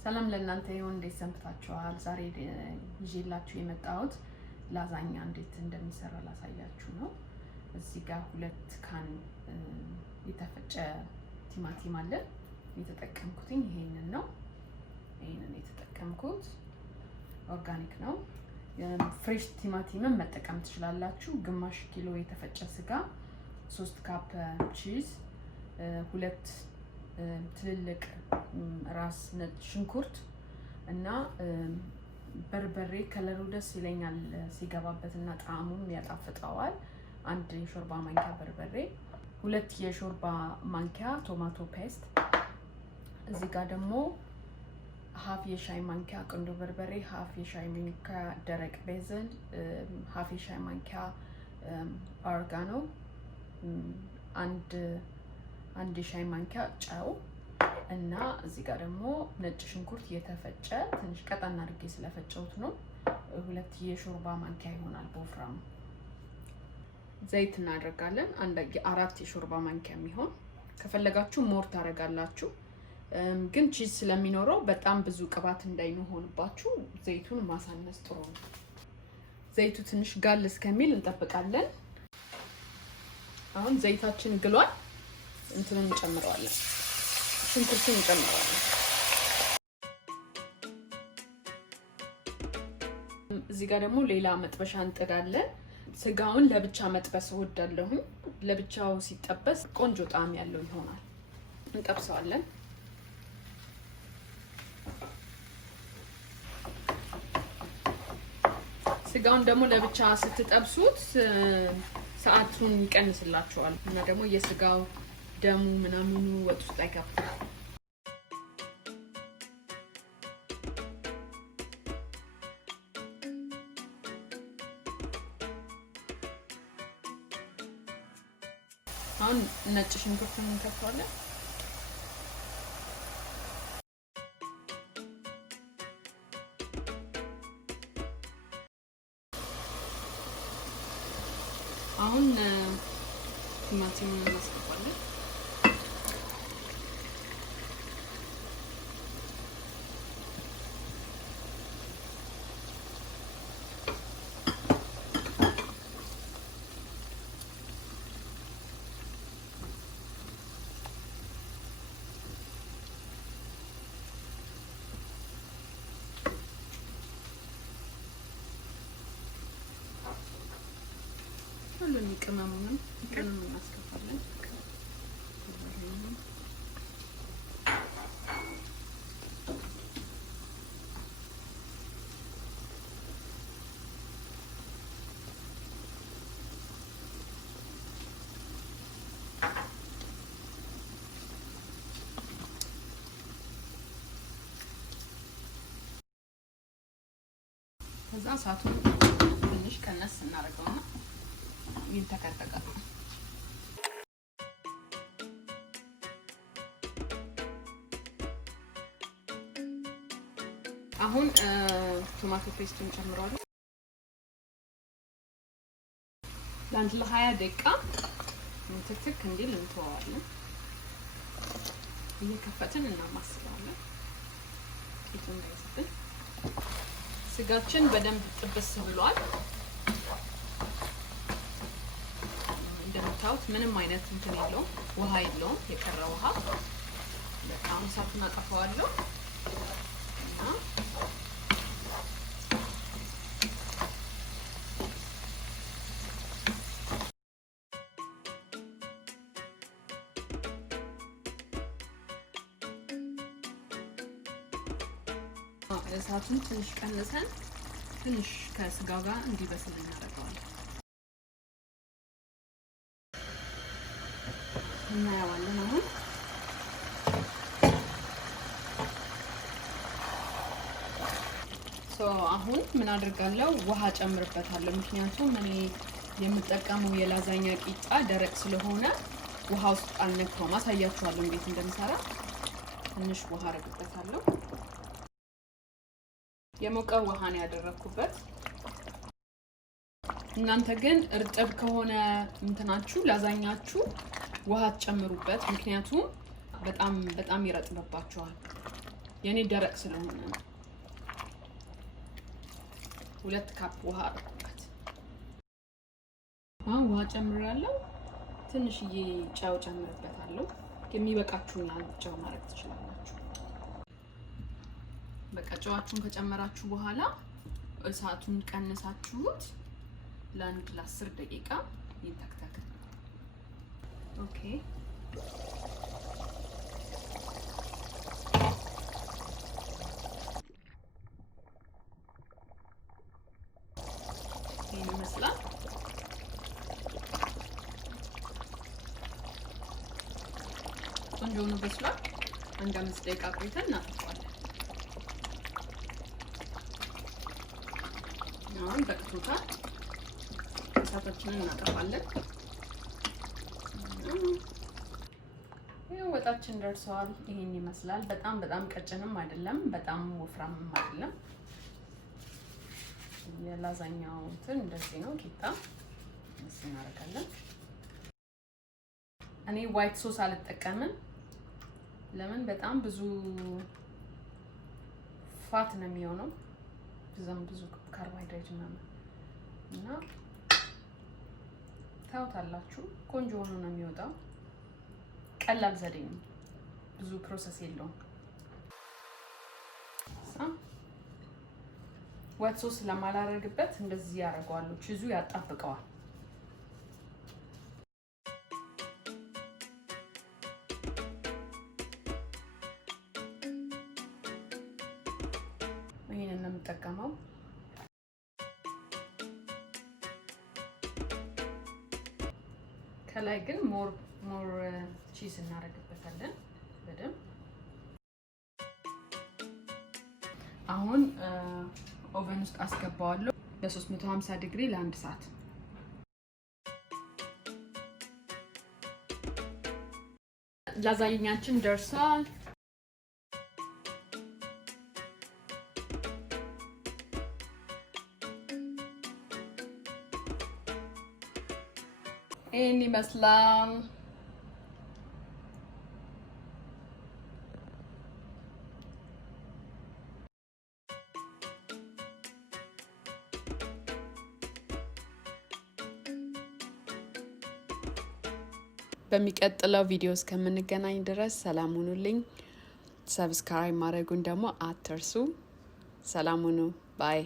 ሰላም ለእናንተ ይሁን። እንዴት ሰንብታችኋል? ዛሬ ይዤላችሁ የመጣሁት ላዛኛ እንዴት እንደሚሰራ ላሳያችሁ ነው። እዚህ ጋር 2 ካን የተፈጨ ቲማቲም አለ። የተጠቀምኩት ይሄንን ነው። ይሄንን የተጠቀምኩት ኦርጋኒክ ነው። ፍሬሽ ቲማቲምን መጠቀም ትችላላችሁ። ግማሽ ኪሎ የተፈጨ ስጋ፣ 3 ካፕ ቺዝ፣ 2 ትልልቅ ራስ ነጭ ሽንኩርት እና በርበሬ ከለሩ ደስ ይለኛል ሲገባበትና ጣዕሙም ያጣፍጠዋል። 1 የሾርባ ማንኪያ በርበሬ፣ 2 የሾርባ ማንኪያ ቶማቶ ፔስት። እዚህ ጋር ደግሞ ሀፍ የሻይ ማንኪያ ቁንዶ በርበሬ፣ ሀፍ የሻይ ማንኪያ ደረቅ ቤዝል፣ ሀፍ የሻይ ማንኪያ ኦርጋኖ፣ አንድ የሻይ ማንኪያ ጨው እና እዚህ ጋር ደግሞ ነጭ ሽንኩርት የተፈጨ ትንሽ ቀጠን አድርጌ ስለፈጨሁት ነው። 2 የሾርባ ማንኪያ ይሆናል በወፍራሙ። ዘይት እናደርጋለን 4 የሾርባ ማንኪያ የሚሆን። ከፈለጋችሁ ሞር ታደርጋላችሁ፣ ግን ቺዝ ስለሚኖረው በጣም ብዙ ቅባት እንዳይሆንባችሁ ዘይቱን ማሳነስ ጥሩ ነው። ዘይቱ ትንሽ ጋል እስከሚል እንጠብቃለን። አሁን ዘይታችን ግሏል። እንትንን እንጨምረዋለን፣ ሽንኩርቱን እንጨምረዋለን። እዚህ ጋር ደግሞ ሌላ መጥበሻ እንጥዳለን። ስጋውን ለብቻ መጥበስ እወዳለሁኝ። ለብቻው ሲጠበስ ቆንጆ ጣዕም ያለው ይሆናል። እንጠብሰዋለን። ስጋውን ደግሞ ለብቻ ስትጠብሱት ሰዓቱን ይቀንስላችኋል እና ደግሞ የስጋው ደሙ ምናምኑ ወጥ ውስጥ አይገባም። አሁን ነጭ ሽንኩርቱን እንከትፋለን። አሁን ቲማቲሙን እናስገባለን። ሁሉንም ቅመሙንም እናስገባለን። ከዛ እሳቱን ትንሽ ቀነስ እናደርገውና ይንተከተካል። አሁን ቶማቶ ፔስቱን ጨምረዋለሁ። ለአንድ ለ20 ደቂቃ ትክትክ እንዲል እንተዋለን። እየከፈትን እናማስለዋለን ቂጡ እንዳይስብን። ስጋችን በደንብ ጥብስ ብሏል። እንደምታዩት ምንም አይነት እንትን የለውም፣ ውሃ የለውም፣ የቀረ ውሃ። በጣም እሳቱን አጠፋዋለሁ እና እሳቱን ትንሽ ቀንሰን ትንሽ ከስጋው ጋር እንዲበስል እናደርገዋለን። እናየዋለን። አሁን ምን አድርጋለሁ? ውሃ ጨምርበታለሁ። ምክንያቱም እኔ የምጠቀመው የላዛኛ ቂጣ ደረቅ ስለሆነ ውሃ ውስጥ አልነካውም። አሳያችኋለሁ እንዴት እንደምሰራ። ትንሽ ውሃ አረግበታለሁ። የሞቀ ውሃ ነው ያደረኩበት። እናንተ ግን እርጥብ ከሆነ እንትናችሁ ላዛኛችሁ ውሃ ተጨምሩበት፣ ምክንያቱም በጣም ይረጥብባችኋል። የኔ ደረቅ ስለሆነ ነው። 2 ካፕ ውሃ አረኩበት። አሁን ውሃ ጨምራለሁ። ትንሽዬ ጨው ጨምርበታለሁ። የሚበቃችሁን ያህል ጨው ማድረግ ትችላላችሁ። በቃ ጨዋችሁን ከጨመራችሁ በኋላ እሳቱን ቀንሳችሁት ለ10 ደቂቃ ይተክተክ። ኦኬ ይሄን ይመስላል። ቆንጆ ነው በስሏል። 5 ደቂቃ ቆይተን እናጠፋዋለን። አሁን በቅቶታል። እሳታችንን እናጠፋለን። ይሄው ወጣችን ደርሷል። ይሄን ይመስላል። በጣም ቀጭንም አይደለም፣ በጣም ወፍራምም አይደለም። የላዛኛው እንትን እንደዚህ ነው። ቂጣ እዚህ እናደርጋለን። እኔ ዋይት ሶስ አልጠቀምም። ለምን? በጣም ብዙ ፋት ነው የሚሆነው፣ ብዙ ካርቦሃይድሬት እና ታውታላችሁ። ቆንጆ ሆኖ ነው የሚወጣው። ቀላል ዘዴ ነው፣ ብዙ ፕሮሰስ የለውም። ዋይት ሶስ ለማላረግበት እንደዚህ ያደርገዋለሁ። ቺዙ ያጣብቀዋል። ይሄንን ነው የምጠቀመው። ከላይ ግን ሞር ቺዝ እናደርግበታለን በደንብ። አሁን ኦቨን ውስጥ አስገባዋለሁ ለ350 ዲግሪ ለ1 ሰዓት። ላዛኛችን ደርሷል። ይሄን ይመስላል። በሚቀጥለው ቪዲዮ እስከምንገናኝ ድረስ ሰላም ሁኑልኝ። ሰብስክራይብ ማድረጉን ደግሞ አትርሱ። ሰላም ሁኑ። ባይ